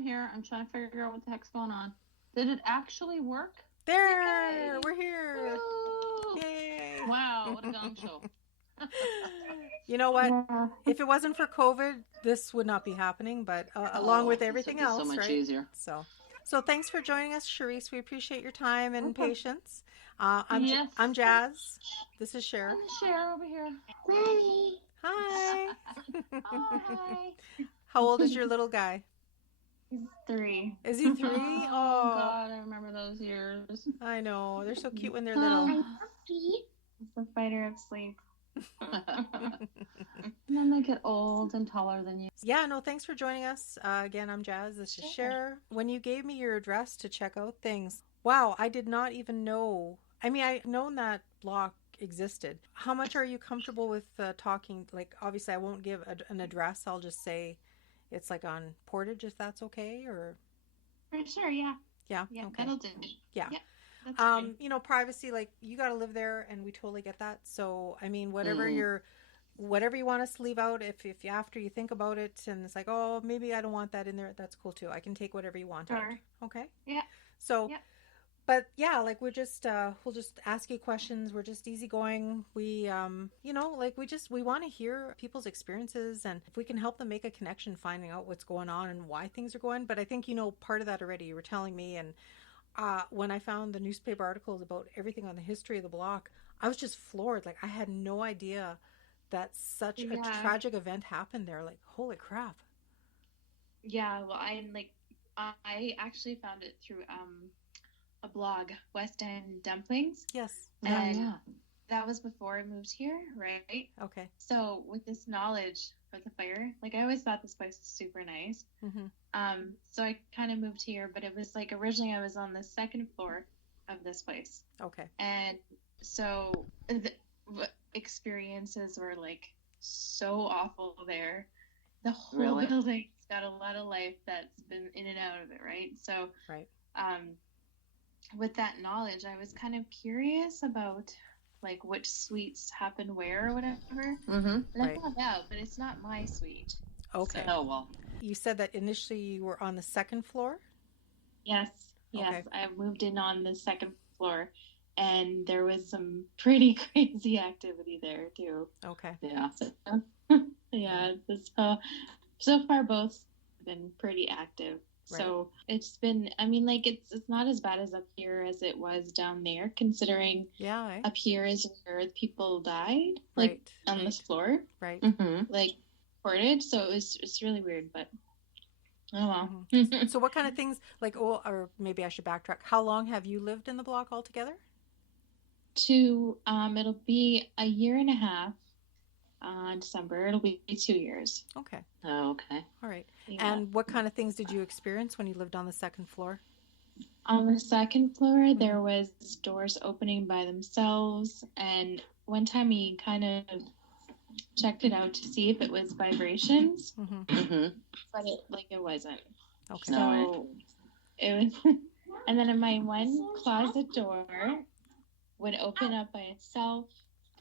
I'm here. I'm trying to figure out what the heck's going on. Did it actually work? There! Yay. We're here! Woo! Yay! Wow, what a gong show. You know what? Yeah. If it wasn't for COVID, this would not be happening, but along with everything else, so much right? Easier. So thanks for joining us, Sherisse. We appreciate your time and patience. I'm Jas. This is Sher. I'm Sher over here. Hi. Hi. How old is your little guy? He's 3. Is he 3? Oh, God, I remember those years. I know. They're so cute when they're little. He's the fighter of sleep. And then they get old and taller than you. Yeah, no, thanks for joining us. Again, I'm Jas. This is Sher. When you gave me your address to check out things, wow, I did not even know. I mean, I've known that block existed. How much are you comfortable with talking? Like, obviously, I won't give an address. I'll just say it's like on Portage, if that's okay, or... For sure, yeah. Yeah, okay. That'll do. Yeah. You know, privacy, like, you got to live there, and we totally get that. So, I mean, whatever you want us to leave out, if after you think about it and it's like, oh, maybe I don't want that in there, that's cool too. I can take whatever you want out. Okay? Yeah. So, but yeah, like we'll just ask you questions. We're just easygoing. We, you know, like we want to hear people's experiences, and if we can help them make a connection, finding out what's going on and why things are going. But I think, you know, part of that already you were telling me, and when I found the newspaper articles about everything on the history of the block, I was just floored. Like, I had no idea that such a tragic event happened there. Like, holy crap. Yeah, well, I actually found it through a blog, West End Dumplings. Yes. And that was before I moved here, right? Okay. So with this knowledge for the fire, like, I always thought this place was super nice. Mm-hmm. So I kind of moved here, but it was like originally I was on the second floor of this place. Okay. And so the experiences were like so awful there. The whole building's got a lot of life that's been in and out of it, right? So with that knowledge, I was kind of curious about like which suites happen where or whatever. Mm-hmm. And I found out, but it's not my suite. Okay. So, oh, well. You said that initially you were on the second floor? Yes. Okay. I moved in on the second floor, and there was some pretty crazy activity there too. Okay. Yeah. So far both have been pretty active. Right. So it's been, I mean, like, it's not as bad as up here as it was down there, considering up here is where people died, like on this floor. Right. Mm-hmm. Like Portage. So it's really weird, but oh well. Mm-hmm. So what kind of things, like, or maybe I should backtrack. How long have you lived in the block altogether? It'll be a year and a half. December, it'll be 2 years. Okay. Oh, okay. All right. Yeah. And what kind of things did you experience when you lived on the second floor? On the second floor, there was doors opening by themselves, and one time we kind of checked it out to see if it was vibrations, but it wasn't. Okay. So it was, and then my one closet door would open up by itself.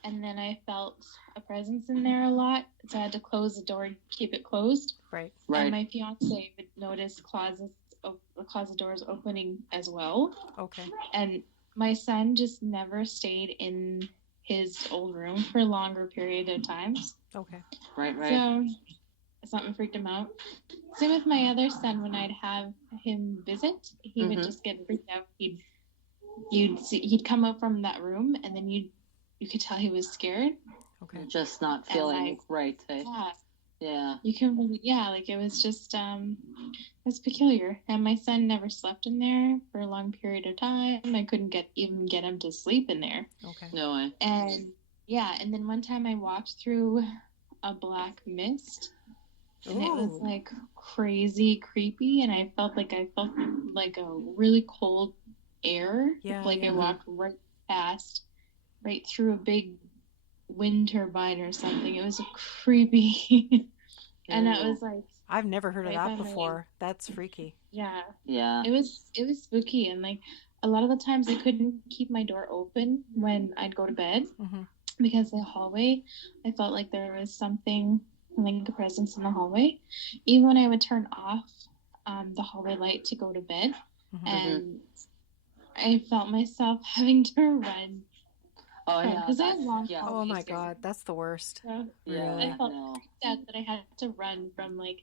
And then I felt a presence in there a lot, so I had to close the door and keep it closed. Right. And my fiance would notice the closet doors opening as well. Okay. And my son just never stayed in his old room for a longer period of times. Okay. Right. So something freaked him out. Same with my other son. When I'd have him visit, he would just get freaked out. He'd come up from that room, and then you could tell he was scared. Okay. Just not feeling right. Yeah. You can really, like, it was just, it was peculiar. And my son never slept in there for a long period of time. I couldn't even get him to sleep in there. Okay. No way. And and then one time I walked through a black mist, and it was like crazy creepy, and I felt like a really cold air. Yeah. I walked right through a big wind turbine or something. It was creepy. And that was like, I've never heard of that before. That's freaky. Yeah. It was spooky, and like a lot of the times I couldn't keep my door open when I'd go to bed because the hallway, I felt like there was something, like a presence in the hallway. Even when I would turn off the hallway light to go to bed, Mm-hmm. and I felt myself having to run. Oh yeah, because I have long hallways. Oh my God, that's the worst. So, yeah. I felt sad that I had to run from like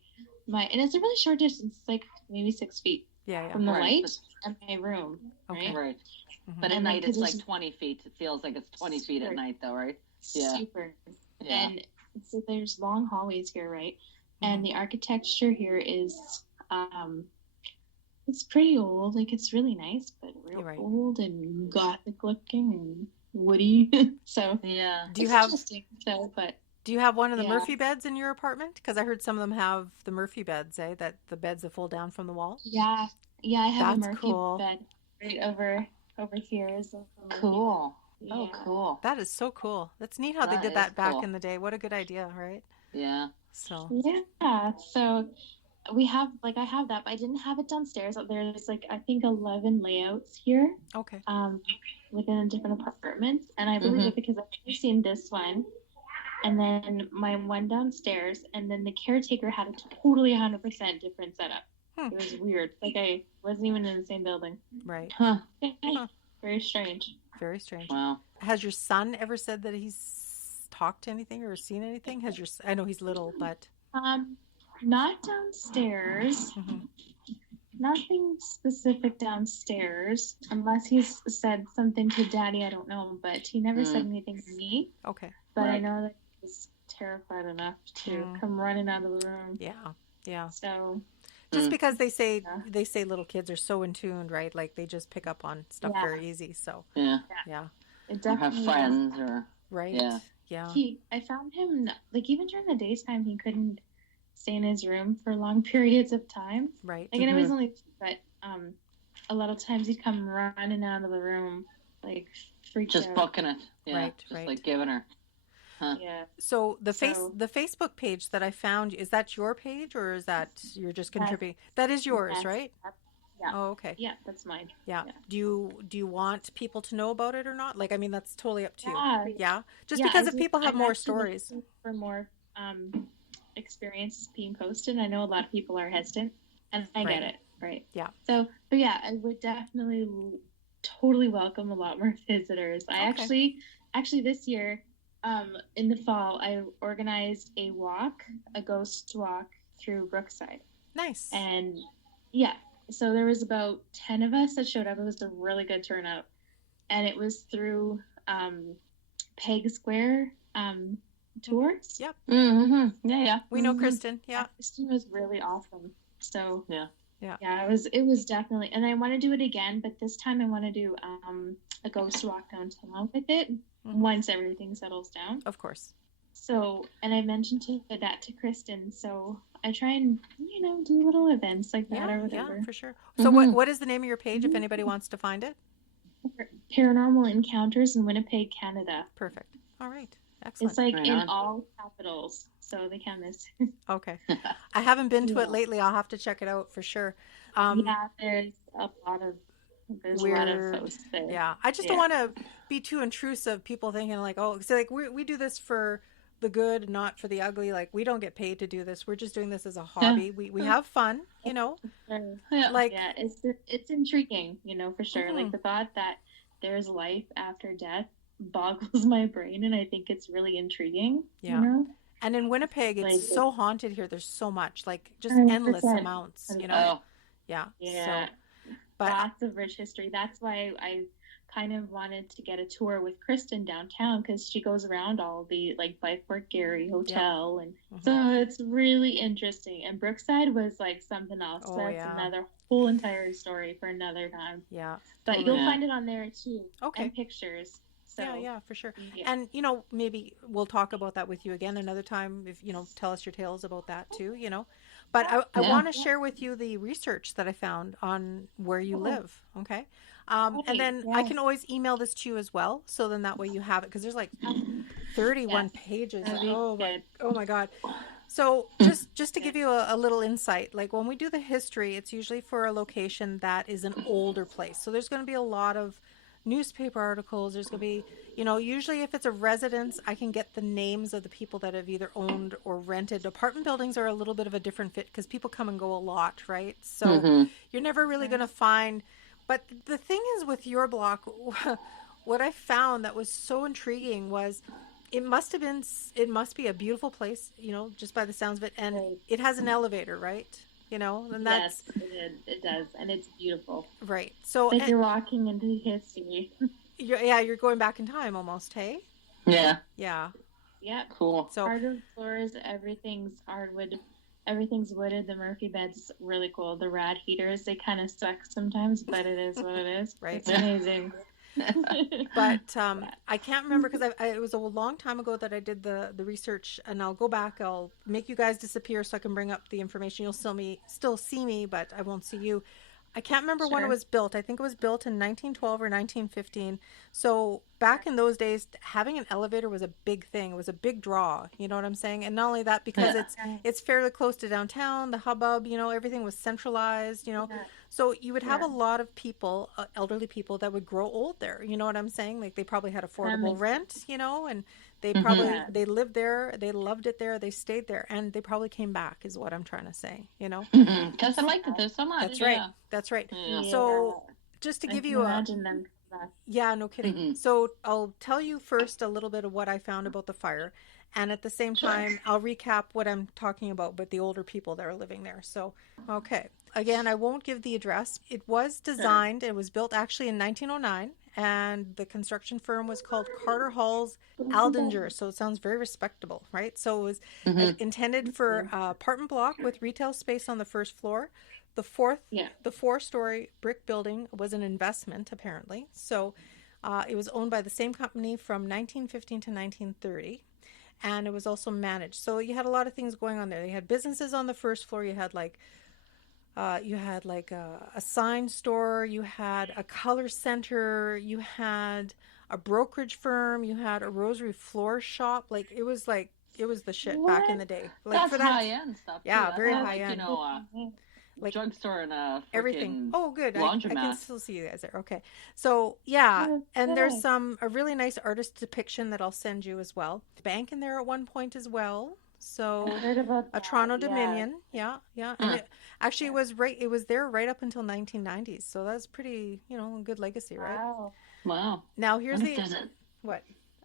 and it's a really short distance, like maybe 6 feet from the light and my room. Okay. Right. Mm-hmm. But at night it's like 20 feet. It feels like it's 20 feet at night though, right? Yeah. Super. Yeah. And so there's long hallways here, right? Mm-hmm. And the architecture here is it's pretty old. Like, it's really nice, but real old and gothic looking and woody. So yeah. Do you have one of the Murphy beds in your apartment? Because I heard some of them have the Murphy beds, that the beds that fold down from the wall. Yeah, I have a Murphy bed right over here. Is cool. Yeah. Oh, cool. That is so cool. That's neat how they did that back in the day. What a good idea, right? Yeah. So we have, I have that, but I didn't have it downstairs. There's I think 11 layouts here. Okay. Within different apartments, and I believe it because I've only seen this one, and then my one downstairs, and then the caretaker had a totally 100% different setup. It was weird. I wasn't even in the same building. Right. Huh. Very strange. Very strange. Wow. Has your son ever said that he's talked to anything or seen anything? I know he's little, but not downstairs. Mm-hmm. Nothing specific downstairs, unless he's said something to Daddy. I don't know, but he never said anything to me. Okay. But I know that he's terrified enough to come running out of the room. Yeah. So just because they say little kids are so in tune, right? Like they just pick up on stuff very easy. So yeah. It definitely or have friends or right. Yeah. I found him even during the daytime he couldn't stay in his room for long periods of time. Right. Again, it was only, but a lot of times he'd come running out of the room, freaked just out. booking it. Yeah. Right. Just giving her. Huh. Yeah. So the Facebook page that I found, is that your page or is that you're just contributing? That is yours, right? Yeah. Oh, okay. Yeah, that's mine. Yeah. Do you want people to know about it or not? I mean, that's totally up to you. Yeah. Just Yeah, because if people have more stories. For more experiences being posted. I know a lot of people are hesitant, and I get it. Right. Yeah. So, but yeah, I would definitely totally welcome a lot more visitors. I actually this year, in the fall, I organized a ghost walk through Brookside. Nice. And so there was about 10 of us that showed up. It was a really good turnout, and it was through Peg Square tours. Yep. Mm-hmm. Yeah. We know Kristen. Yeah. Kristen was really awesome. So yeah, it was definitely, and I want to do it again, but this time I want to do a ghost walk downtown with it once everything settles down. Of course. So, and I mentioned that to Kristen, so I try and do little events like that or whatever. Yeah, for sure. So what is the name of your page if anybody wants to find it? Paranormal Encounters in Winnipeg, Canada. Perfect. All right. Excellent. It's in all capitals, so they can't miss. Okay. I haven't been to it lately. I'll have to check it out for sure. There's a lot of posts there. Yeah. I just don't want to be too intrusive. People thinking we do this for the good, not for the ugly. We don't get paid to do this. We're just doing this as a hobby. We have fun, it's intriguing, for sure. The thought that there's life after death boggles my brain, and I think it's really intriguing. And in Winnipeg, it's so haunted here. There's so much, just 100%. Endless amounts. So, but lots of rich history. That's why I kind of wanted to get a tour with Kristen downtown, because she goes around all the Byford Gary Hotel, and so it's really interesting. And Brookside was something else. So that's another whole entire story for another time. Yeah, but you'll find it on there too. Okay, and pictures. So, yeah, for sure. Yeah. And, maybe we'll talk about that with you again another time if, tell us your tales about that too, But I want to share with you the research that I found on where you live, okay? And then I can always email this to you as well, so then that way you have it, because there's 31 pages. Oh my God. So just to give you a little insight, when we do the history, it's usually for a location that is an older place. So there's going to be a lot of newspaper articles. There's going to be, usually if it's a residence, I can get the names of the people that have either owned or rented. Apartment buildings are a little bit of a different fit because people come and go a lot, right? So you're never really going to find. But the thing is with your block, what I found that was so intriguing was it must be a beautiful place, just by the sounds of it. And it has an elevator, right? And that's... Yes, it does. And it's beautiful. Right. So like you're walking into history. You're going back in time almost, hey? Yeah. Yeah. Yeah. Cool. So hardwood floors, everything's hardwood. Everything's wooded. The Murphy bed's really cool. The rad heaters, they kind of suck sometimes, but it is what it is. Right. It's amazing. But I can't remember because it was a long time ago that I did the research, and I'll go back. I'll make you guys disappear so I can bring up the information. You'll still see me, but I won't see you. I can't remember when it was built. I think it was built in 1912 or 1915. So back in those days, having an elevator was a big thing. It was a big draw. You know what I'm saying? And not only that, because it's fairly close to downtown, the hubbub, everything was centralized, So you would have a lot of people, elderly people that would grow old there. You know what I'm saying? Like they probably had affordable rent, and they probably, they lived there, they loved it there, they stayed there, and they probably came back is what I'm trying to say, Because I liked it there so much. That's right. That's right. Yeah. So just to give you imagine them. Yeah, no kidding. So I'll tell you first a little bit of what I found about the fire. And at the same time, I'll recap what I'm talking about with the older people that are living there. So, okay. Again, I won't give the address. It was designed, it was built actually in 1909, and the construction firm was called Carter Halls Aldinger. So it sounds very respectable, right? So it was intended for apartment block with retail space on the first floor. The 4-story brick building was an investment, apparently. So it was owned by the same company from 1915 to 1930. And it was also managed. So you had a lot of things going on there. You had businesses on the first floor. You had a sign store. You had a color center. You had a brokerage firm. You had a rosary floor shop. It was the shit back in the day. That's for that high end stuff. Yeah, very high end. Drugstore and everything. Oh, good. I can still see you guys there. Okay. So and there's a really nice artist depiction that I'll send you as well. Bank in there at one point as well. So I heard about a Toronto Dominion. Yeah. And it was there right up until 1990s. So that's pretty, a good legacy, right? Wow. Now here's what?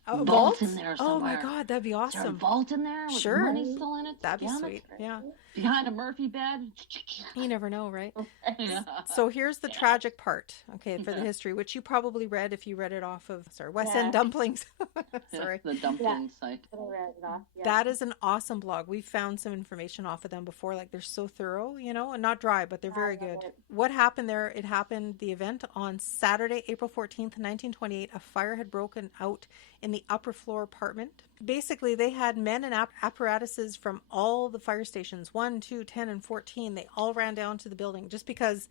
A vault in there somewhere. Oh my God, that'd be awesome. Is there a vault in there with money still in it? That'd be sweet. Yeah. Behind a Murphy bed. You never know, right? So here's the tragic part, for the history, which you probably read if you read it off of West End Dumplings. Sorry. The dumpling site. That is an awesome blog. We found some information off of them before. They're so thorough, and not dry, but they're very good. What happened there? The event on Saturday, April 14th, 1928. A fire had broken out in the upper floor apartment. Basically, they had men and apparatuses from all the fire stations, 1, 2, 10, and 14. They all ran down to the building just because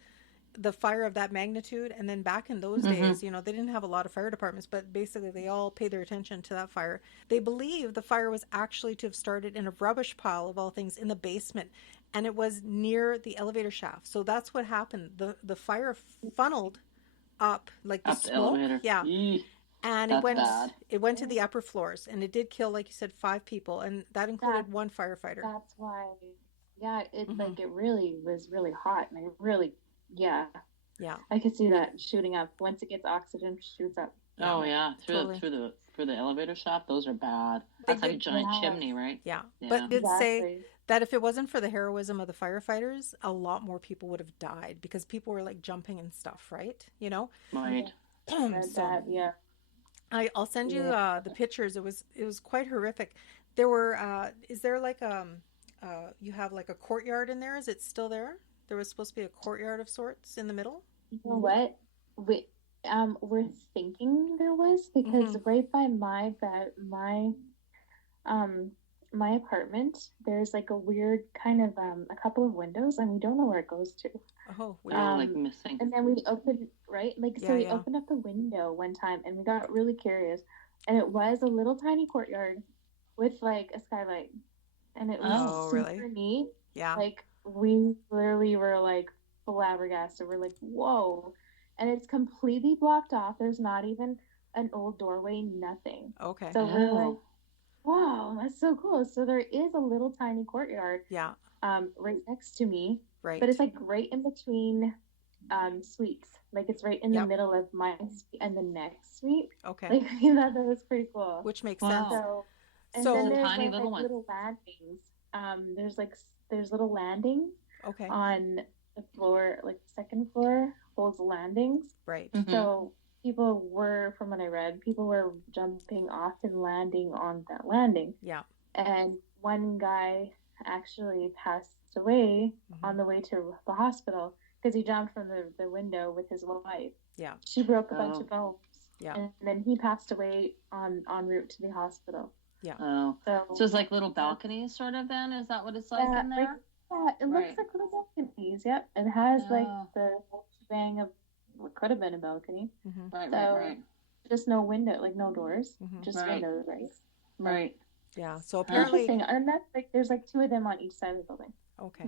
the fire of that magnitude. And then back in those days, they didn't have a lot of fire departments, but basically they all paid their attention to that fire. They believe the fire was actually to have started in a rubbish pile of all things in the basement, and it was near the elevator shaft. So that's what happened. The fire funneled up the smoke. Elevator. Yeah. And it went to Ooh. the upper floors, and it did kill, like you said, 5 people, and that included 1 firefighter. That's why, it really was really hot, and it really, I could see that shooting up. Once it gets oxygen, shoots up. Oh yeah, through the elevator shaft, those are bad. That's like a giant chimney, right? Yeah, but it did say that if it wasn't for the heroism of the firefighters, a lot more people would have died because people were jumping and stuff, right? Right. I'll send you the pictures. It was quite horrific. There were is there you have a courtyard in there? Is it still there? There was supposed to be a courtyard of sorts in the middle. You know what? We're thinking there was, because right by my apartment, there's a weird kind of a couple of windows, and we don't know where it goes to. Oh, weird. Missing. And then we opened we opened up the window one time, and we got really curious, and it was a little tiny courtyard with a skylight, and it was super neat. Yeah. We literally were flabbergasted. We're whoa. and it's completely blocked off. There's not even an old doorway, nothing. Okay. So we're like, wow, that's so cool. So there is a little tiny courtyard. Yeah. Right next to me. Right. But it's like right in between suites. Like it's right in the middle of my suite and the next suite. Okay. Like I thought that was pretty cool. Which makes sense. So then there's tiny little landings. There's little landings. Okay. On the floor, like the second floor holds landings. Right. Mm-hmm. So from what I read, people were jumping off and landing on that landing. Yeah. And one guy actually passed away on the way to the hospital because he jumped from the window with his wife. Yeah. She broke a bunch of bones. Yeah. And then he passed away en route to the hospital. Yeah. Oh. So it's like little balconies sort of then? Is that what it's like in there? It looks like little balconies, yep. It has like the whole shebang of what could have been a balcony. Mm-hmm. Right. Just no window, like no doors. Just windows, right? Right. Yeah. So apparently, and that's like there's like two of them on each side of the building. Okay.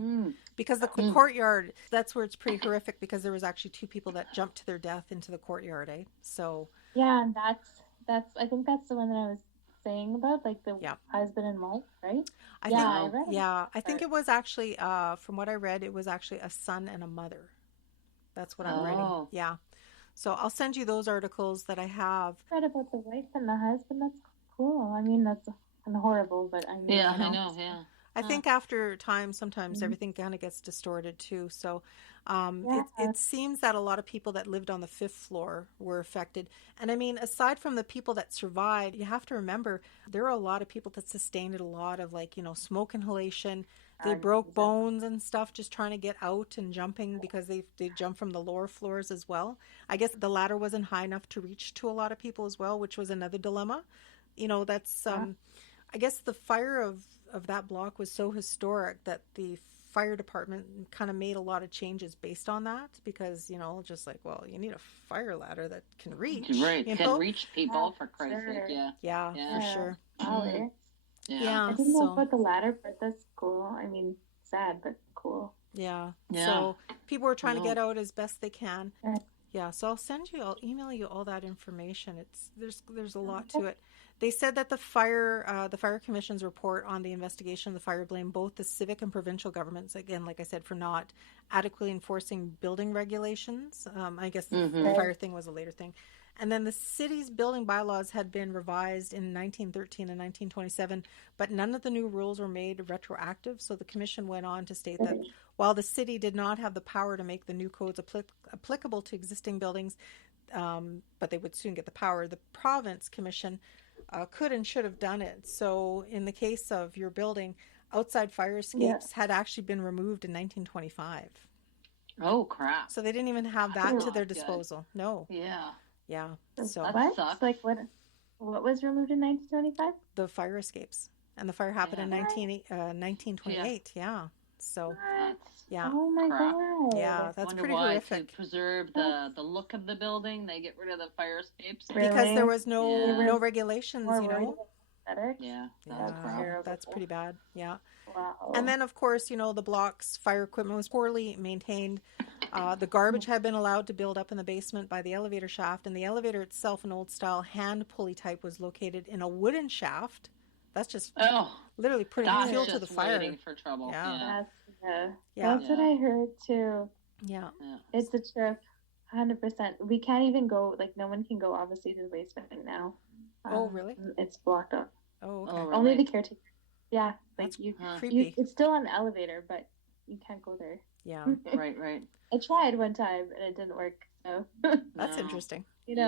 Because the courtyard, that's where it's pretty horrific because there was actually two people that jumped to their death into the courtyard, eh? So. Yeah, and that's I think that's the one that I was saying about, like the husband and wife, right? I think it was actually, from what I read, it was actually a son and a mother. That's what I'm reading. Yeah. So I'll send you those articles that I have. I read about the wife and the husband. That's cool. I mean, that's horrible, but I mean, I know. I think after time, sometimes everything kind of gets distorted too. So it seems that a lot of people that lived on the 5th floor were affected. And I mean, aside from the people that survived, you have to remember there are a lot of people that sustained a lot of smoke inhalation. They broke bones and stuff just trying to get out and jumping because they jumped from the lower floors as well. I guess the ladder wasn't high enough to reach to a lot of people as well, which was another dilemma. That's I guess the fire of that block was so historic that the fire department kind of made a lot of changes based on that because, just like, well, you need a fire ladder that can reach. Right, can reach people, for Christ's sake, Yeah, for sure. Mm-hmm. Yeah. I didn't know about the ladder, but that's cool. I mean, sad, but cool. Yeah. So people were trying to get out as best they can. Yeah, so I'll email you all that information. There's a lot to it. They said that the fire commission's report on the investigation of the fire blamed both the civic and provincial governments, again, like I said, for not adequately enforcing building regulations. I guess the fire thing was a later thing. And then the city's building bylaws had been revised in 1913 and 1927, but none of the new rules were made retroactive. So the commission went on to state that while the city did not have the power to make the new codes applicable to existing buildings, but they would soon get the power, the province commission could and should have done it. So in the case of your building, outside fire escapes had actually been removed in 1925. Oh, crap. So they didn't even have that to their disposal. Good. No. Yeah. So what? Like what was removed in 1925? The fire escapes. And the fire happened in 1928. Yeah. So Oh my god. Yeah, that's pretty horrific. To preserve the look of the building, they get rid of the fire escapes. Really? Because there was no regulations, Yeah. That's pretty bad. Yeah. Wow. And then, of course, the block's fire equipment was poorly maintained. The garbage had been allowed to build up in the basement by the elevator shaft, and the elevator itself, an old-style hand pulley type, was located in a wooden shaft. That's just literally putting fuel to the fire. Waiting for trouble. Yeah. That's what I heard too. Yeah. It's a trip. 100%. We can't even go, no one can go obviously to the basement now. Oh, really? It's blocked off. Oh, okay. Really? Only the caretaker. Yeah. That's creepy. It's still on the elevator, but you can't go there. Yeah. Right. I tried one time and it didn't work. So that's interesting. I don't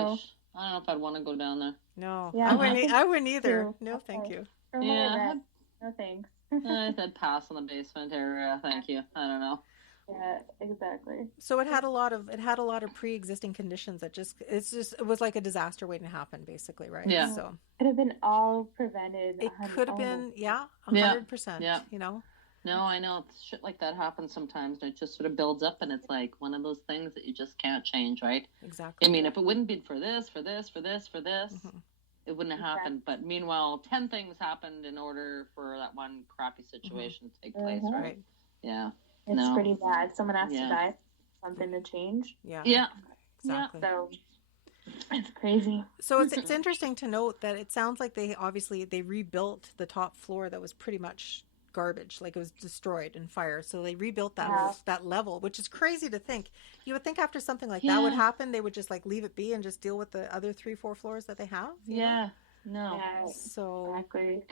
know if I'd want to go down there. No. Yeah, I wouldn't either. No, thank you. No thanks. I said pass on the basement area. Thank you. I don't know. Yeah, exactly. So it had a lot of pre-existing conditions that it was like a disaster waiting to happen, basically, right? Yeah. So it could have been all prevented. It could have been, 100%. Yeah. No, I know shit like that happens sometimes. And it just sort of builds up, and it's like one of those things that you just can't change, right? Exactly. I mean, if it wouldn't be for this, it wouldn't have happened. But meanwhile, 10 things happened in order for that one crappy situation to take place, right? Yeah. It's pretty bad. Someone has to die. Something to change. Yeah. Yeah. Exactly. Yeah, so it's crazy. So it's interesting to note that it sounds like they rebuilt the top floor that was pretty much garbage, like it was destroyed in fire. So they rebuilt that level, which is crazy to think. You would think after something like that would happen, they would just like leave it be and just deal with the other 3-4 floors that they have. You know? No. Yeah, so exactly.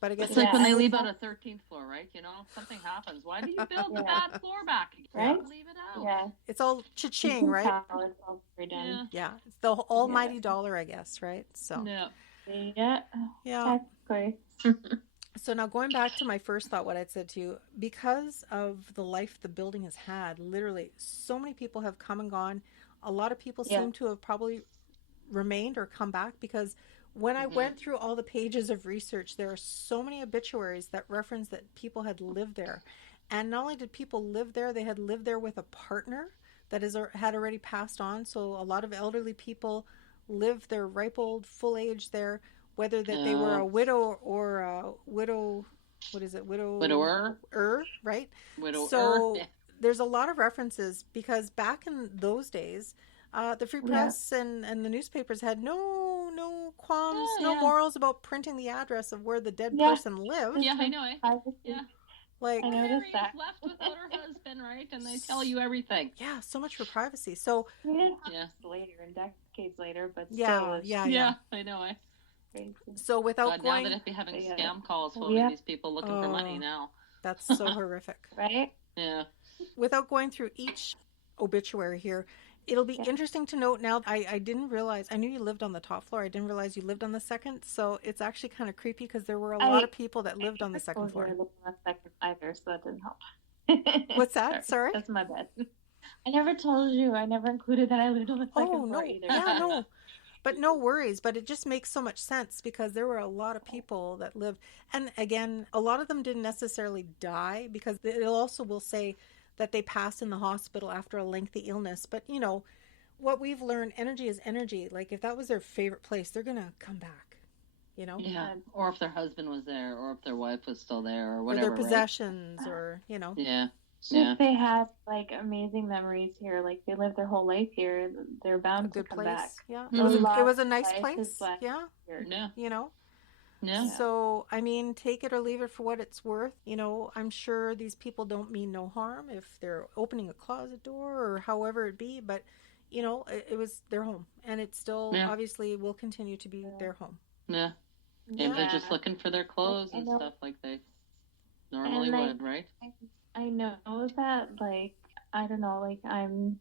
But I guess it's like when they leave out a 13th floor, right? You know, something happens. Why do you build the bad floor back? Right? Leave it out. Yeah. It's all cha-ching, right? It's all redone. Yeah. It's the almighty dollar, I guess, right? So. Yeah. Exactly. So now going back to my first thought, what I'd said to you, because of the life the building has had, literally so many people have come and gone. A lot of people seem to have probably remained or come back, because when I went through all the pages of research, there are so many obituaries that reference that people had lived there. And not only did people live there, they had lived there with a partner that had already passed on. So a lot of elderly people lived their ripe old full age there, whether that they were a widow or a widower, right? Widower. So there's a lot of references, because back in those days, the Free Press and the newspapers had no qualms, no morals about printing the address of where the dead person lived. Yeah, I know. Like, I noticed that. Left without her husband, right? And they tell you everything. Yeah, so much for privacy. So later and decades later, but still, yeah, I know. So without going, now that I'd be having scam calls phoning these people looking for money now. That's so horrific, right? Yeah. Without going through each obituary here, it'll be interesting to note now. I didn't realize. I knew you lived on the top floor. I didn't realize you lived on the second. So it's actually kind of creepy, because there were a lot of people that lived on the second floor. I lived on the second either, so that didn't help. What's that? Sorry? That's my bad. I never told you. I never included that I lived on the second floor either. Yeah, no. But no worries. But it just makes so much sense, because there were a lot of people that lived. And again, a lot of them didn't necessarily die, because it also will say that they passed in the hospital after a lengthy illness. But, you know, what we've learned, energy is energy. Like, if that was their favorite place, they're going to come back, you know? Yeah. Or if their husband was there, or if their wife was still there, or whatever. Or their possessions, or, you know. Yeah. If they have like amazing memories here, like they lived their whole life here, they're bound to come back. Yeah, it was a nice place. Yeah, you know. Yeah. So I mean, take it or leave it for what it's worth. You know, I'm sure these people don't mean no harm if they're opening a closet door or however it be. But you know, it was their home, and it still obviously will continue to be their home. Yeah. And they're just looking for their clothes and stuff like they normally would, right? I know that, like, I don't know, like I'm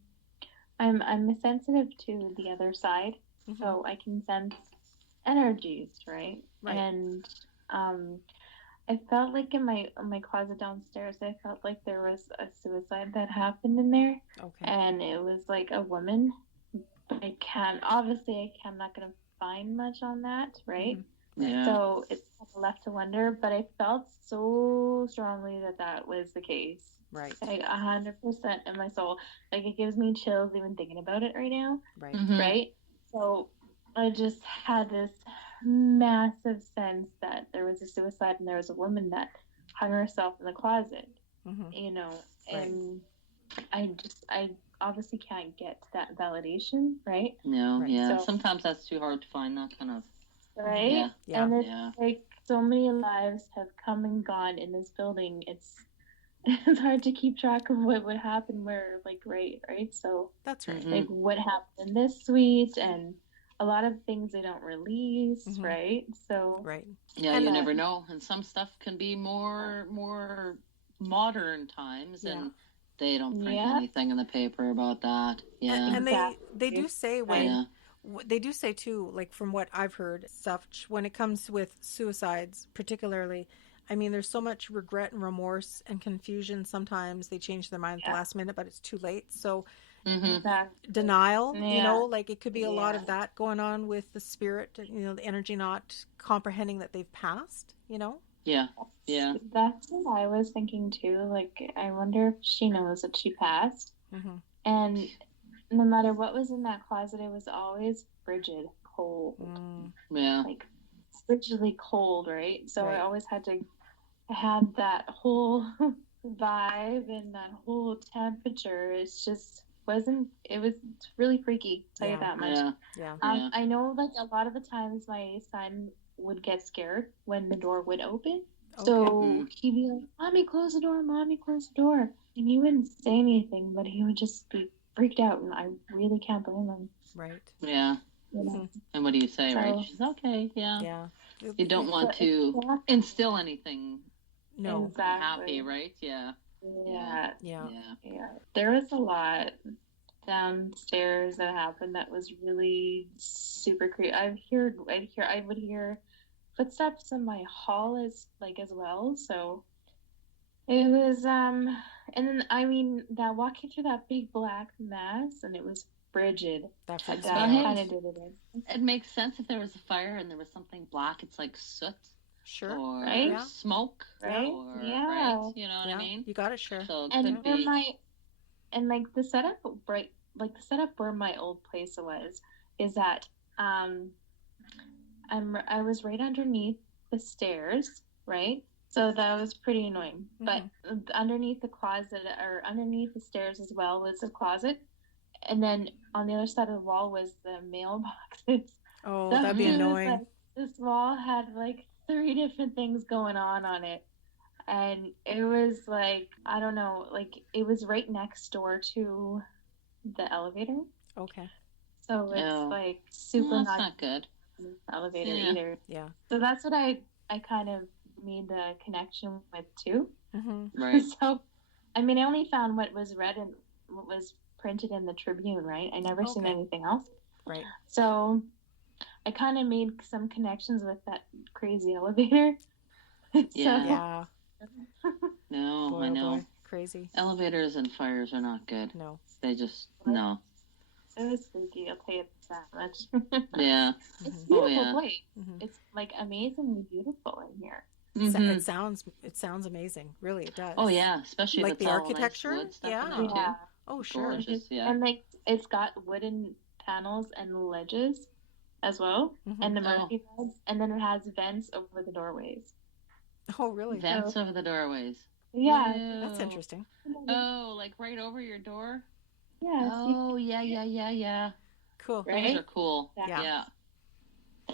sensitive to the other side, so I can sense energies, right? And I felt like in my closet downstairs, I felt like there was a suicide that happened in there, and it was like a woman. But I'm not gonna find much on that, right? Yeah. So it's left to wonder, but I felt so strongly that was the case. Right. Like 100% in my soul. Like it gives me chills even thinking about it right now. Right. Right. So I just had this massive sense that there was a suicide and there was a woman that hung herself in the closet. You know, and I obviously can't get that validation, right? No. Yeah. So, sometimes that's too hard to find that kind of. Right? Yeah. And it's like so many lives have come and gone in this building. It's hard to keep track of what would happen where, like, right? So that's right. Like what happened in this suite, and a lot of things they don't release, right? So yeah, and you never know. And some stuff can be more modern times, and they don't print anything in the paper about that. Yeah, and they do say they do say too, like from what I've heard, stuff when it comes with suicides, particularly. I mean, there's so much regret and remorse and confusion. Sometimes they change their mind at the last minute, but it's too late. So denial, you know, like it could be a lot of that going on with the spirit, you know, the energy not comprehending that they've passed, you know? Yeah. That's what I was thinking too. Like, I wonder if she knows that she passed. And no matter what was in that closet, it was always frigid, cold. Yeah. Like, frigidly cold, right? So I always had that whole vibe and that whole temperature. It's just it was really freaky, I'll tell you that much. Yeah. I know, like, a lot of the times my son would get scared when the door would open. Okay. So he'd be like, Mommy, close the door, Mommy, close the door. And he wouldn't say anything, but he would just be freaked out, and I really can't blame him. Right. Yeah. And what do you say, right? She's okay, yeah. You don't want to instill anything happy, right? Yeah. There was a lot downstairs that happened that was really super creepy. I would hear footsteps in my hall as well. So it was and then that walking through that big black mass, and it was frigid. That kind of did it. It makes sense if there was a fire and there was something black. It's like soot. Sure. Or smoke. Right? Or, yeah. Right? You know what I mean? You got it, sure. So it and the setup where my old place was is that I was right underneath the stairs, right? So that was pretty annoying. But underneath the closet, or underneath the stairs as well, was a closet. And then on the other side of the wall was the mailboxes. Oh, that'd be annoying. This wall had 3 different things going on it. And it was I don't know, it was right next door to the elevator. Okay. So it's super not good. Elevator either. Yeah. So that's what I kind of made the connection with too. Right. So, I only found what was read and what was printed in the Tribune, right? I never seen anything else. Right. So I kind of made some connections with that crazy elevator. Yeah. No, boy, I know. Boy. Crazy. Elevators and fires are not good. No. They just, no. It was spooky, I'll tell you that much. Yeah. It's a beautiful place. It's amazingly beautiful in here. It sounds amazing. Really, it does. Oh yeah, especially like the architecture. Nice wood Oh sure. Gorgeous, And it's got wooden panels and ledges as well, and the Murphy beds, and then it has vents over the doorways. Oh really? Vents over the doorways. Yeah. Ew. That's interesting. Oh, right over your door? Yeah. Oh, yeah. Cool. Right? Those are cool. Yeah.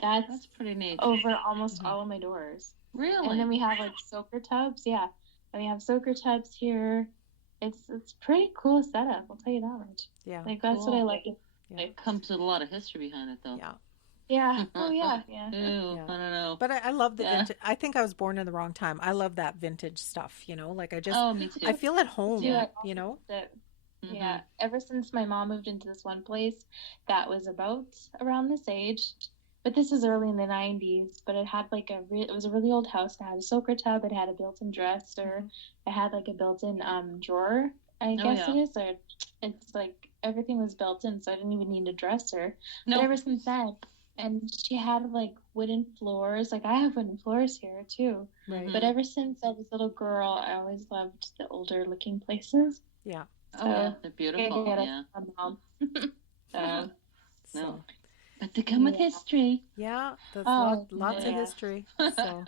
That's pretty neat. Over almost all of my doors. Really? And then we have soaker tubs. Yeah. And we have soaker tubs here. It's pretty cool setup, I'll tell you that much. Yeah. That's what I like. It comes with a lot of history behind it, though. Yeah. Yeah. Oh, yeah. Ew, I don't know. But I love the vintage. I think I was born in the wrong time. I love that vintage stuff, me too. I feel at home, Yeah. Ever since my mom moved into this one place that was about around this age, but this was early in the 90s, but it had it was a really old house. It had a soaker tub. It had a built-in dresser. It had a built-in drawer, I guess it is. So it's everything was built in, so I didn't even need a dresser. No. But ever since then, and she had wooden floors. I have wooden floors here too. Right. But ever since I was a little girl, I always loved the older looking places. Yeah. They're beautiful. Yeah. So. But they come with history. Yeah, there's lots of history. So,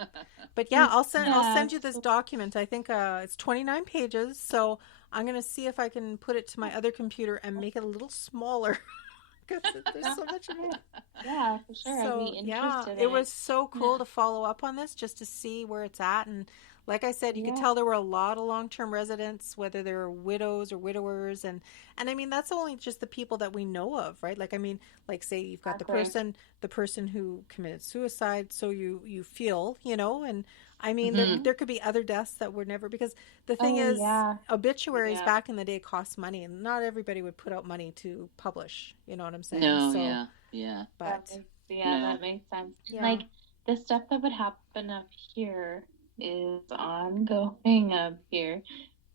but I'll send you this document. I think it's 29 pages. So I'm gonna see if I can put it to my other computer and make it a little smaller. Because there's so much in it. Yeah, for sure. So, I'd be interested it was so cool to follow up on this, just to see where it's at. And like I said, you could tell there were a lot of long-term residents, whether they're widows or widowers. And that's only just the people that we know of, right? Say you've got the person who committed suicide. So you feel, and there could be other deaths that were never, because the thing is, obituaries back in the day cost money, and not everybody would put out money to publish. You know what I'm saying? No, so, yeah. But that makes sense. Yeah. The stuff that would happen up here is ongoing up here.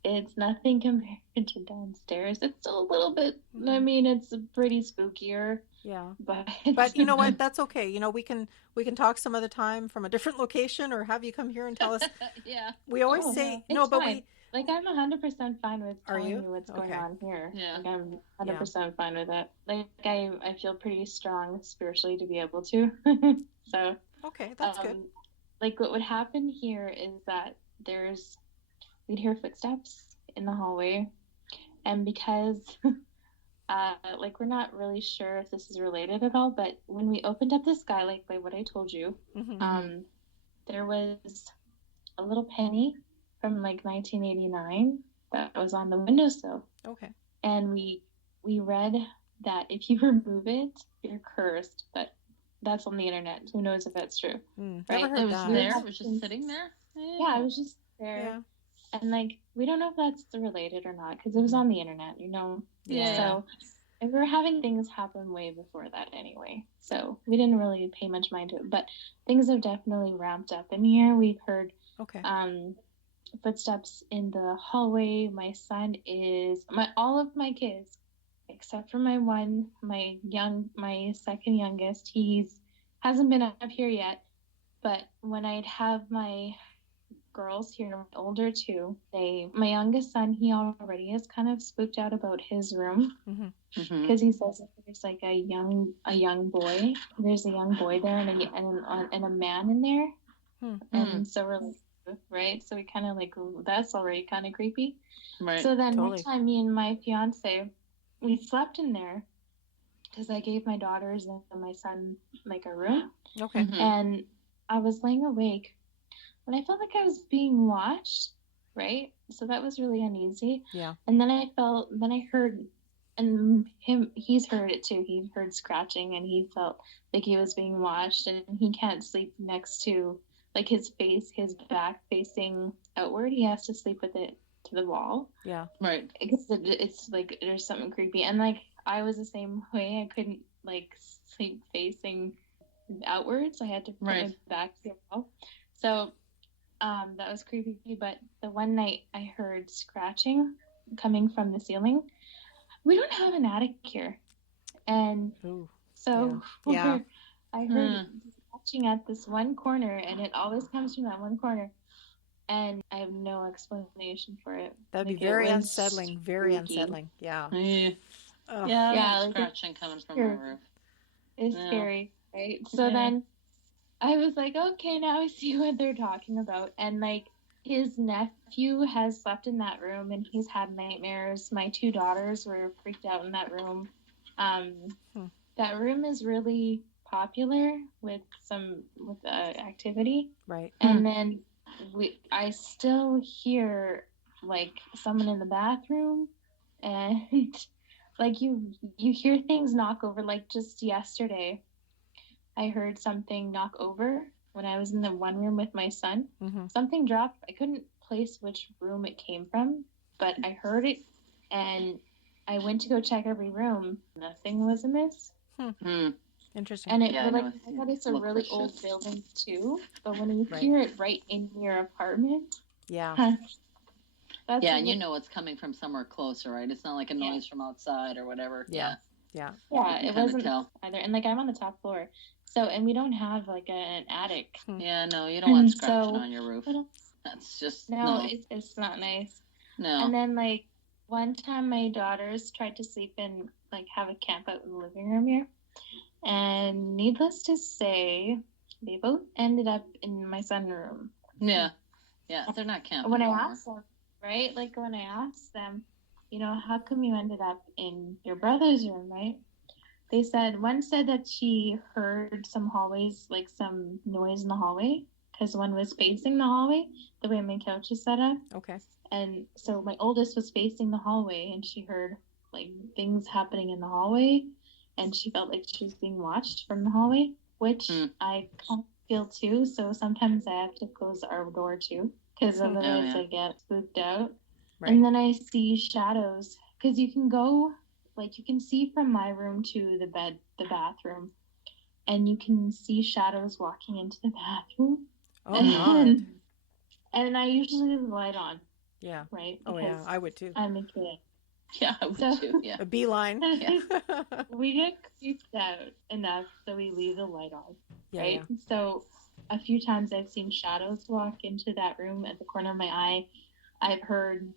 It's nothing compared to downstairs. It's a little bit, it's pretty spookier. Yeah. But you know what? That's okay. We can talk some other time from a different location, or have you come here and tell us. Yeah. We always say no, but fine. I'm 100% fine with telling you what's going on here. Yeah. I'm 100% fine with that. I feel pretty strong spiritually to be able to. So. Okay, that's good. What would happen here is that we'd hear footsteps in the hallway, and because like we're not really sure if this is related at all, but when we opened up the skylight, like what I told you, there was a little penny from like 1989 that was on the windowsill. Okay. And we read that if you remove it, you're cursed. But that's on the internet. Who knows if that's true? Never right? heard it was that. there. It was just sitting there. Yeah, it was just there. Yeah. And like we don't know if that's related or not because it was on the internet, you know. Yeah. So and we were having things happen way before that anyway. So we didn't really pay much mind to it. But things have definitely ramped up in here. We've heard footsteps in the hallway. My son is all of my kids except for my second youngest, he's hasn't been up here yet, but when I'd have my girls here, my older two, my youngest son, he already is kind of spooked out about his room because he says that there's like a young boy. There's a young boy there and a man in there, and so we're like, right? So we kind of like, that's already kind of creepy. Right. So then one time, me and my fiance, we slept in there because I gave my daughters and my son like a room. Okay. And I was laying awake and I felt like I was being watched, right? So that was really uneasy. Yeah. And then I heard, and he's heard it too. He heard scratching and he felt like he was being watched, and he can't sleep next to like his back facing outward. He has to sleep with it to the wall. Yeah. Right. Because it's like there's something creepy. And like I was the same way. I couldn't like sleep facing outwards. I had to put my back to the wall. So that was creepy. But the one night I heard scratching coming from the ceiling. We don't have an attic here. And I heard scratching at this one corner, and it always comes from that one corner, and I have no explanation for it. That'd be very unsettling. Very unsettling. Yeah. Scratching coming from the roof. It's scary, right? So then I was like, okay, now I see what they're talking about. And like his nephew has slept in that room and he's had nightmares. My two daughters were freaked out in that room. That room is really popular with activity, right? And then I still hear like someone in the bathroom, and like you hear things knock over. Like just yesterday, I heard something knock over when I was in the one room with my son. Something dropped. I couldn't place which room it came from, but I heard it, and I went to go check every room. Nothing was amiss. Interesting. And I thought it's a really old building too, but when you hear it right in your apartment, and you know it's coming from somewhere closer, right? It's not like a noise from outside or whatever. Yeah, it wasn't either. And like I'm on the top floor, so and we don't have like an attic. Yeah, no, you don't want scratching on your roof. That's just it's not nice. No. And then like one time my daughters tried to sleep in, like have a camp out in the living room here. And needless to say, they both ended up in my son's room. Yeah, they're not camping. When I asked them, right? Like when I asked them, you know, how come you ended up in your brother's room, right? They said, one said that she heard some hallways, like some noise in the hallway, because one was facing the hallway, the way my couch is set up. Okay. And so my oldest was facing the hallway, and she heard like things happening in the hallway. And she felt like she was being watched from the hallway, which I kind of feel too. So sometimes I have to close our door too, because otherwise I get spooked out. Right. And then I see shadows, because you can go, like you can see from my room to the bathroom, and you can see shadows walking into the bathroom. And I usually leave the light on. Yeah. Right? Oh yeah, I would too. I'm a kid. Yeah, I would too. Yeah. A beeline. Yeah. We get creeped out enough, so we leave the light on. Right? Yeah. So a few times I've seen shadows walk into that room at the corner of my eye. I've heard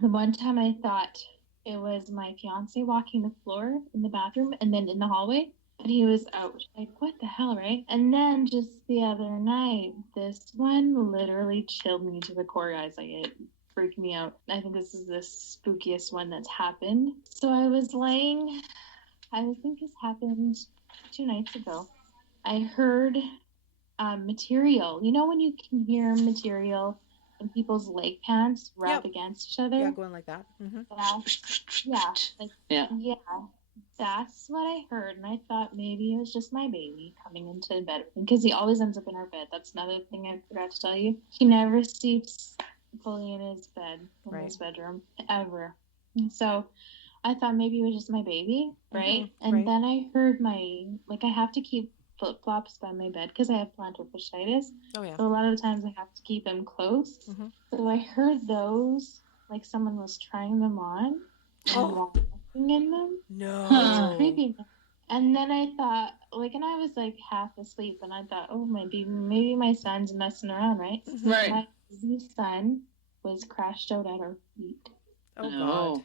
the one time I thought it was my fiance walking the floor in the bathroom and then in the hallway, and he was out. Like, what the hell, right? And then just the other night, this one literally chilled me to the core, guys. Like, it freak me out. I think this is the spookiest one that's happened. So I think this happened 2 nights ago. I heard material. You know when you can hear material in people's leg pants rub against each other? Yeah, going like that. Yeah. That's what I heard, and I thought maybe it was just my baby coming into bed, because he always ends up in our bed. That's another thing I forgot to tell you. He never sleeps fully in his bed, in his bedroom, ever. And so I thought maybe it was just my baby, right? And then I heard I have to keep flip-flops by my bed because I have plantar fasciitis. Oh, yeah. So a lot of the times I have to keep them close. So I heard those, like someone was trying them on and walking in them. No. It's creepy. And then I thought, and I was half asleep, and I thought, oh, maybe my son's messing around, right? Right. My son was crashed out at our feet. Oh, God.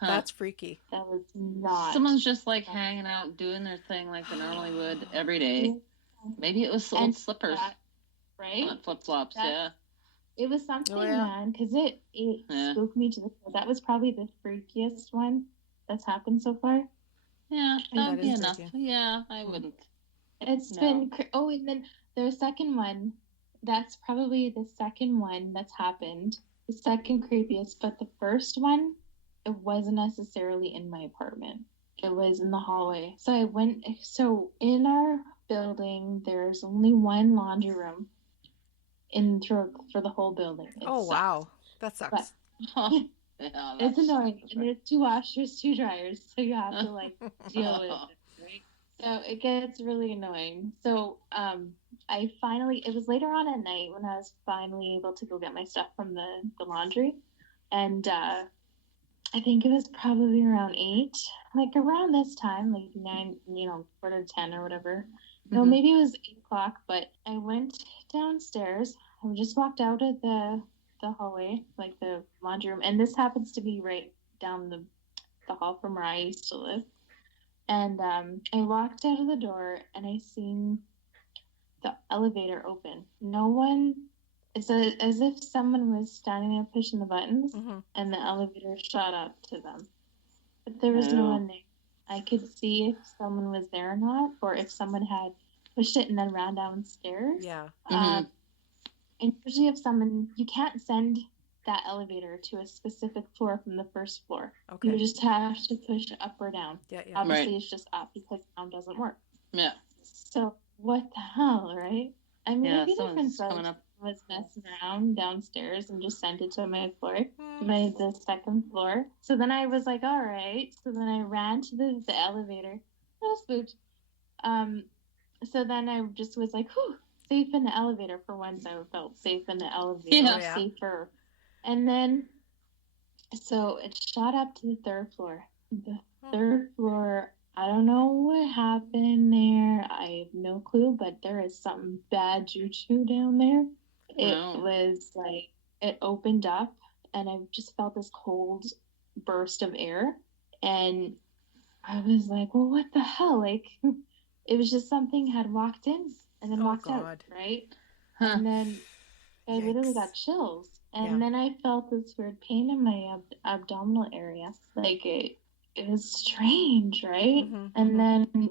Huh. That's freaky. That was not. Someone's just hanging out, doing their thing like they normally would every day. Maybe it was old slippers. Right? Not flip-flops, yeah. It was something, man, because it spooked me to the core. That was probably the freakiest one that's happened so far. Yeah, that'd be enough. Yeah, I wouldn't. It's been... and then the second one, that's probably the second one that's happened. The second creepiest, but the first one, it wasn't necessarily in my apartment. It was in the hallway. So in our building, there's only one laundry room for the whole building. Wow. That sucks. It's annoying. And there's 2 washers, 2 dryers, so you have to deal with it, right? So it gets really annoying. So it was later on at night when I was finally able to go get my stuff from the laundry. And I think it was probably around 8, around this time, 9, 9:45 or whatever. No, maybe it was 8 o'clock, but I went downstairs. I just walked out of the hallway, the laundry room, and this happens to be right down the hall from where I used to live. And I walked out of the door, and I seen the elevator open. No one... It's as if someone was standing there pushing the buttons, and the elevator shot up to them. But there was no one there. I could see if someone was there or not, or if someone had pushed it and then ran downstairs. Yeah. And usually you can't send that elevator to a specific floor from the first floor. Okay. You just have to push up or down. Yeah. Obviously, it's just up because down doesn't work. Yeah. So what the hell, right? I mean, maybe different was messing around downstairs and just sent it to my floor, the second floor. So then I was like, all right. So then I ran to the elevator. I was spooked. So then I just was like, whew, safe in the elevator. For once, I felt safe in the elevator, safer. And then, so it shot up to the 3rd floor. The 3rd floor, I don't know what happened there. I have no clue, but there is something bad juju down there. It was it opened up, and I just felt this cold burst of air, and I was like, well, what the hell? It was just something had walked in and then walked out, right? And then I literally got chills, and then I felt this weird pain in my abdominal area. It was strange, right? And then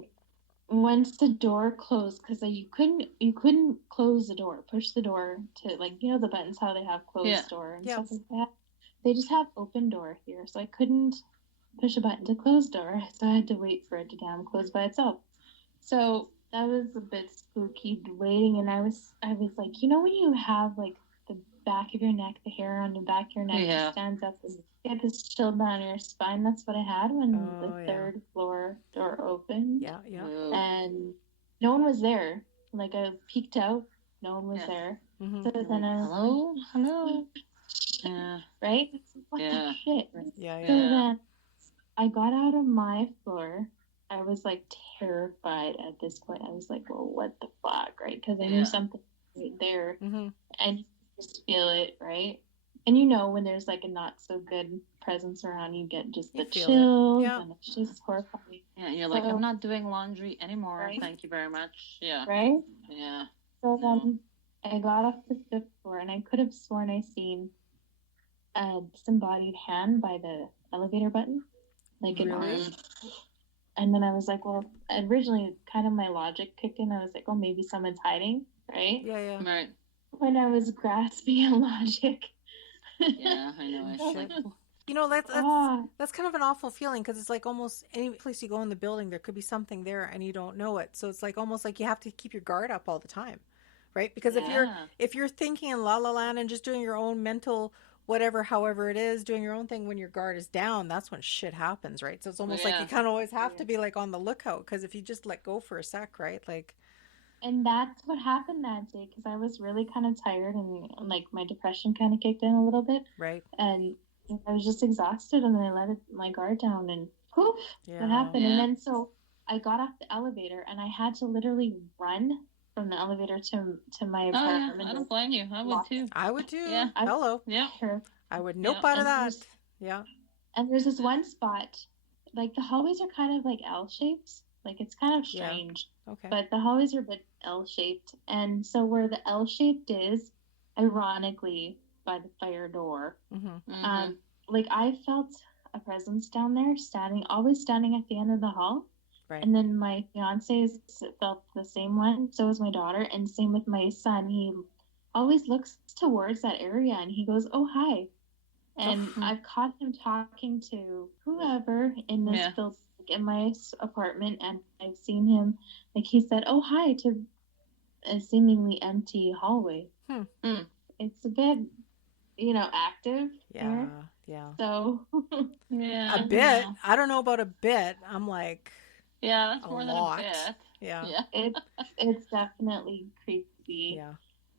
once the door closed, because you couldn't close the door, push the door to the buttons, how they have closed door and stuff like that. They just have open door here, so I couldn't push a button to close door, so I had to wait for it to close by itself. So that was a bit spooky waiting, and I was like, when you have the back of your neck, the hair on the back of your neck just stands up and you get this chill down your spine. That's what I had when the 3rd floor door opened. Yeah. And no one was there. I peeked out, no one was there. So then I was hello. Yeah. Right? What the shit? Yeah. So then I got out of my floor. I was terrified at this point. I was like, well, what the fuck, right? Because I knew something right there. And you just feel it, right? And when there's a not so good presence around, you get just the chills, and it's just horrifying. Yeah, you're like, I'm not doing laundry anymore. Right? Thank you very much. Yeah. Right? Yeah. So then I got off the 5th floor, and I could have sworn I seen a disembodied hand by the elevator button, like an arm. And then I was like, well, originally kind of my logic kicked in. I was like, oh, maybe someone's hiding, right? Yeah. Right. When I was grasping at logic. Yeah, I know. I should. You know, that's kind of an awful feeling, because it's like almost any place you go in the building, there could be something there and you don't know it. So it's like almost like you have to keep your guard up all the time, right? Because if you're thinking in la la land and just doing your own mental whatever, however it is, doing your own thing, when your guard is down, that's when shit happens, right? So it's almost like you kind of always have to be like on the lookout, because if you just let go for a sec, right, like. And that's what happened that day, because I was really kind of tired, and like my depression kind of kicked in a little bit, right? And I was just exhausted, and then I let my guard down, and poof, what happened? And then so I got off the elevator, and I had to literally run from the elevator to my apartment. I don't blame you. I would too. I would too. Yeah. Hello. Yeah. I would nope out of that. Yeah. And there's this one spot, like the hallways are kind of like L-shaped. Like it's kind of strange. Yeah. Okay. But the hallways are a bit L-shaped. And so where the L-shaped is, ironically, by the fire door, like I felt a presence down there always standing at the end of the hall. Right. And then my fiance felt the same one. So was my daughter. And same with my son. He always looks towards that area and he goes, oh, hi. And I've caught him talking to whoever in this building, in my apartment. And I've seen him, like he said, oh, hi, to a seemingly empty hallway. It's a bit, active. Yeah. So, a bit. I don't know about a bit. I'm like... Yeah, that's more than a bit. Yeah. It's definitely creepy. Yeah.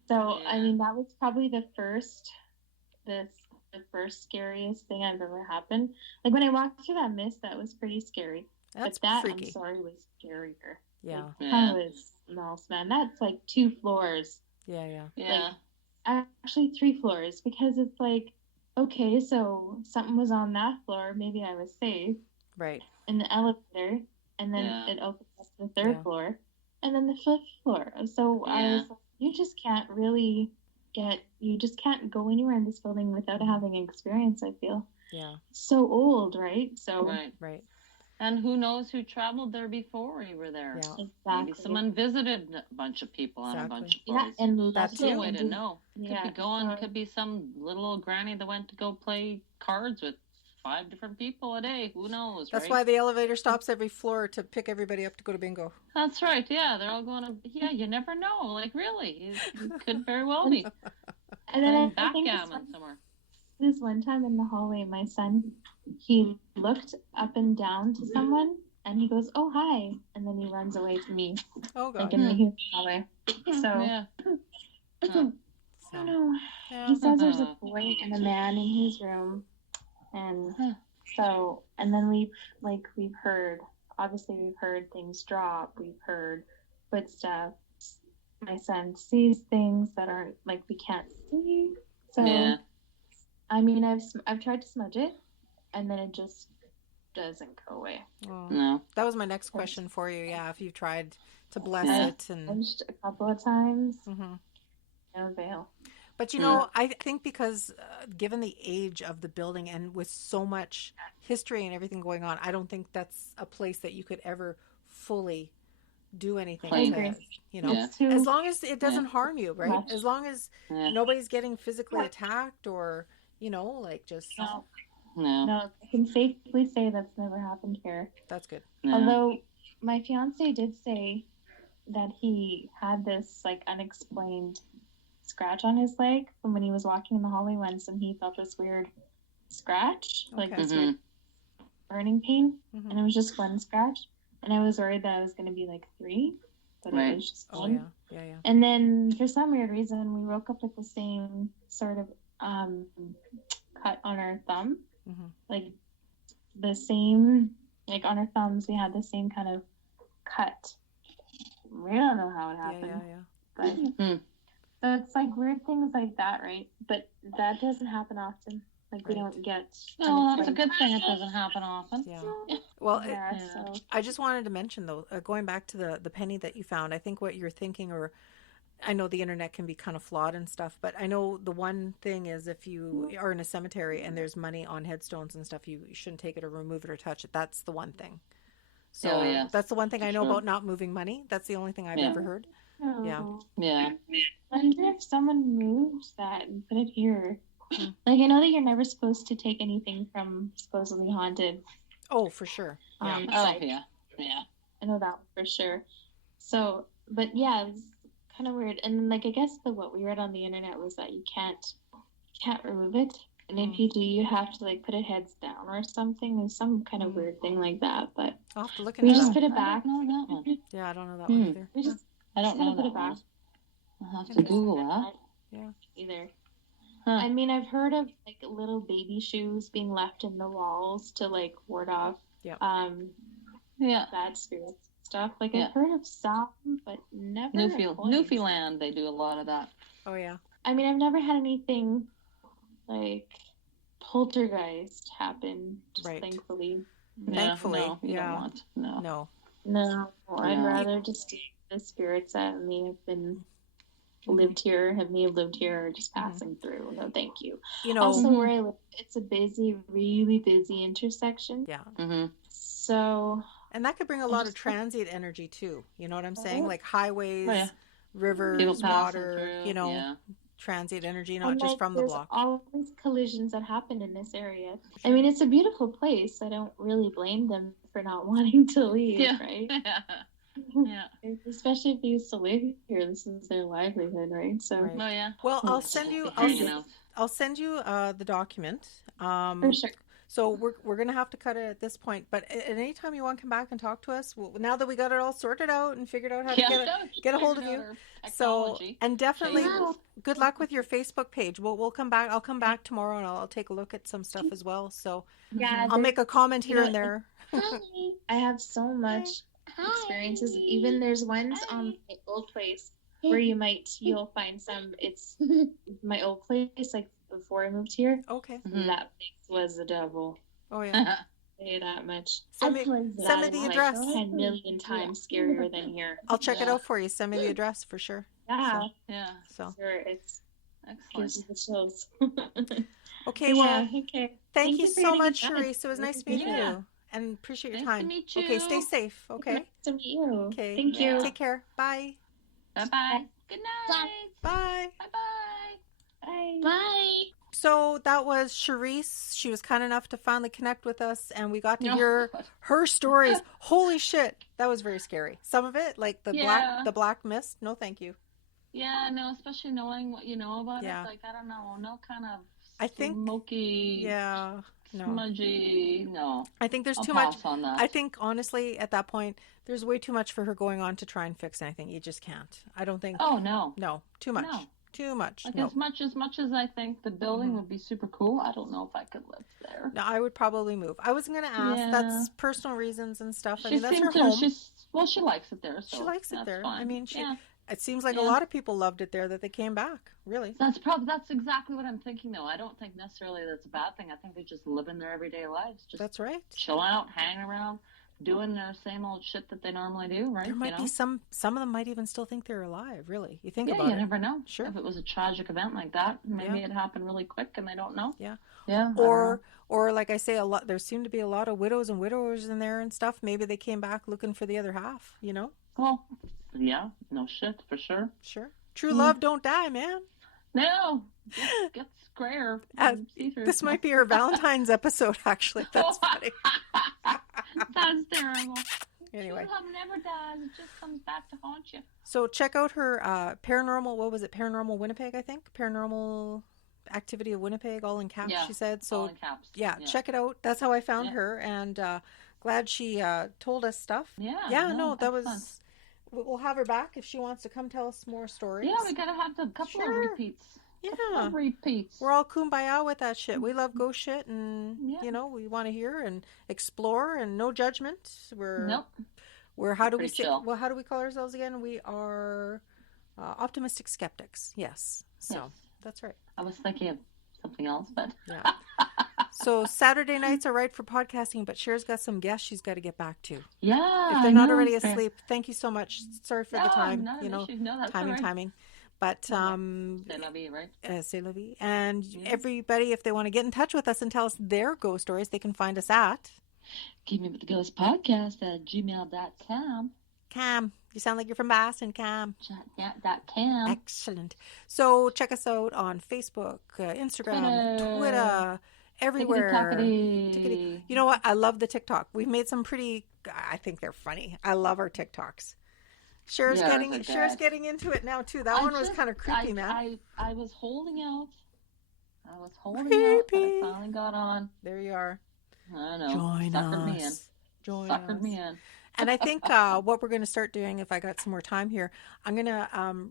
So, I mean, that was probably the first scariest thing I've ever happened. Like when I walked through that mist, that was pretty scary. That's freaky. I'm sorry, was scarier. Yeah. That was smells, man. That's like 2 floors. Yeah. Like, actually 3 floors, because it's like, okay, so something was on that floor. Maybe I was safe. Right. In the elevator. And then it opens up to the 3rd floor, and then the 5th floor. So I was like, you just can't go anywhere in this building without having an experience, I feel. Yeah. So old, right? So Right. And who knows who traveled there before you were there? Yeah. Exactly. Maybe someone visited a bunch of people on a bunch of floors. Yeah, and that's no way to know. Yeah. Could be some little old granny that went to go play cards with 5 different people a day. Who knows? That's why the elevator stops every floor to pick everybody up to go to bingo. That's right. Yeah, they're all going to. Yeah, you never know. Like really, it could very well be. And then backgammon somewhere. This one time in the hallway, my son, he looked up and down to someone, and he goes, "Oh hi," and then he runs away to me. Oh god. Like in the hallway. So. Yeah. I don't know. He says there's a boy and a man in his room. And so, and then we've heard things drop. We've heard footsteps. My son sees things that aren't, like, we can't see. So, I mean, I've tried to smudge it, and then it just doesn't go away. Oh. No. That was my next question for you. Yeah, if you've tried to bless it. And smudged a couple of times. No avail. But, I think because given the age of the building and with so much history and everything going on, I don't think that's a place that you could ever fully do anything to, as long as it doesn't harm you, right? Much. As long as nobody's getting physically attacked or, just... No, I can safely say that's never happened here. That's good. Yeah. Although my fiance did say that he had this, like, unexplained scratch on his leg from when he was walking in the hallway once, and he felt this weird scratch, like this weird burning pain, and it was just one scratch, and I was worried that I was going to be like 3, but it was just one. Yeah. And then for some weird reason, we woke up with the same sort of cut on our thumb, like the same, like on our thumbs, we had the same kind of cut. We don't know how it happened. But so it's like weird things like that, right? But that doesn't happen often. Like we don't get. No, that's a good thing. It doesn't happen often. Yeah. Well, I just wanted to mention though, going back to the penny that you found. I think what you're thinking, or I know the internet can be kind of flawed and stuff, but I know the one thing is if you are in a cemetery and there's money on headstones and stuff, you shouldn't take it or remove it or touch it. That's the one thing. So that's the one thing I know about not moving money. That's the only thing I've ever heard. Oh. Yeah. I wonder if someone moved that and put it here. Like, I know that you're never supposed to take anything from supposedly haunted. Oh, for sure. Yeah. Yeah. I know that for sure. So, but yeah, it was kind of weird. And like, I guess what we read on the internet was that you can't remove it. And if you do, you have to like put it heads down or something. There's some kind of weird thing like that. But I'll have to look into we just put it back. I don't know that one. Yeah, I don't know that one either. I don't know that one. I'll have to Google that. Yeah. Either. I mean, I've heard of like little baby shoes being left in the walls to like ward off bad spirits stuff. Like I've heard of some, but never. Newfoundland, they do a lot of that. Oh yeah. I mean, I've never had anything like poltergeist happen. Thankfully. Thankfully, No, I'd rather just see the spirits that may have been lived here, or just passing through. No, thank you. You know, also where I live, it's a really busy intersection. Yeah. Mm-hmm. So. And that could bring a lot of transient energy too. You know what I'm saying? Like highways, rivers, water. Through, transient energy, not just from the block. There's always collisions that happen in this area. I mean, it's a beautiful place. I don't really blame them for not wanting to leave, right? Yeah. Especially if they used to live here. This is their livelihood, right? So. Right. Oh yeah. Well, I'll send you the document. For sure. So we're gonna have to cut it at this point. But at any time you want to come back and talk to us, now that we got it all sorted out and figured out how to get a hold of you. So and definitely good luck with your Facebook page. We'll come back. I'll come back tomorrow and I'll take a look at some stuff as well. So I'll make a comment here and there. I have so much experiences. Even there's ones on my old place where you'll find some. It's my old place, like before I moved here. Okay. That place was the devil. Oh yeah. Say that much. Send me the address. 10 million times scarier than here. I'll check it out for you. Send me the address for sure. Yeah. So sure, it's excellent. Gives you the chills. Okay. Well. Okay. Thank you so much, Sherisse. It was nice meeting you. And appreciate your time. Nice to meet you. Okay, stay safe. Okay. Nice to meet you. Okay. Thank you. Take care. Bye. Bye. Good night. Bye. Bye. Bye. So that was Sherisse. She was kind enough to finally connect with us, and we got to hear her stories. Holy shit, that was very scary. Some of it, like the black mist. No, thank you. Yeah, no, especially knowing what you know about it. Like I don't know, no kind of smoky. Yeah. No. Smudgy, no. I think there's too much much. On that. I think honestly, at that point, there's way too much for her going on to try and fix anything. You just can't. I don't think. Oh no. No, too much. No. Too much. Like as much as I think the building would be super cool, I don't know if I could live there. No, I would probably move. I was going to ask. Yeah. That's personal reasons and stuff. I mean, that's her home. She likes it there. So she likes it there. Fine. I mean, it seems like a lot of people loved it there that they came back. Really. That's exactly what I'm thinking, though. I don't think necessarily that's a bad thing. I think they just live in their everyday lives. That's right. Chill out, hang around, doing their same old shit that they normally do, right? There might be some of them might even still think they're alive, really. You think about it. You never know. Sure. If it was a tragic event like that, maybe it happened really quick and they don't know. Yeah. Yeah. Or like I say, there seem to be a lot of widows and widowers in there and stuff. Maybe they came back looking for the other half, you know? Well, yeah, no shit, for sure. Sure. True love don't die, man. No. It gets grayer. This might be our Valentine's episode, actually. That's funny. That's terrible. Anyway. True love never dies. It just comes back to haunt you. So check out her paranormal, what was it? Paranormal Winnipeg, I think. Paranormal Activity of Winnipeg, all in caps, she said. So all in caps. Yeah, check it out. That's how I found her, and glad she told us stuff. Yeah. No, that was fun. We'll have her back if she wants to come tell us more stories. Yeah, we gotta have a couple of repeats. Yeah. Repeats. We're all kumbaya with that shit. We love ghost shit, and we want to hear and explore, and no judgment. We're how do we say? Well, how do we call ourselves again? We are optimistic skeptics. Yes. So that's right. I was thinking of something else, but So Saturday nights are right for podcasting, but Cher's got some guests she's got to get back to. Yeah. If they're not already asleep, thank you so much. Sorry for the time. Timing. But c'est la vie, right? C'est la vie. And everybody, if they want to get in touch with us and tell us their ghost stories, they can find us at Givinguptheghostpodcast at gmail.com. Cam. You sound like you're from Boston, Cam. Yeah, .cam. Excellent. So check us out on Facebook, Instagram, Twitter, everywhere. Tickety. You know what? I love the TikTok. We've made some pretty, I think they're funny. I love our TikToks. Cher's getting into it now too. That one was kind of creepy, man. I was holding out. But I finally got on. There you are. I know. Join us. Suckered me in. And I think what we're going to start doing, if I got some more time here, I'm going to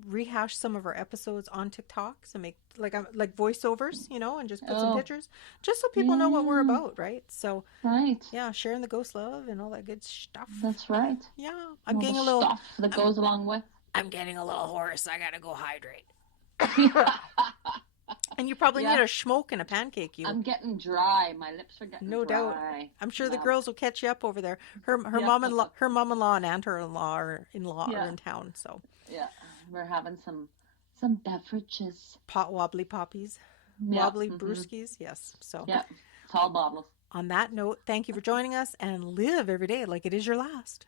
rehash some of our episodes on TikTok, so make like voiceovers, and just put some pictures, just so people know what we're about, right? So, yeah, sharing the ghost love and all that good stuff. That's right. Yeah, I'm getting a little stuff that goes along with. I'm getting a little hoarse. I got to go hydrate. And you probably need a smoke and a pancake. I'm getting dry. My lips are getting no dry. doubt. I'm sure the girls will catch you up over there. Her mom-in-law and aunt-in-law are in town. So we're having some beverages. Wobbly poppies, wobbly brewskis. Yes. So tall bottles. On that note, thank you for joining us, and live every day like it is your last.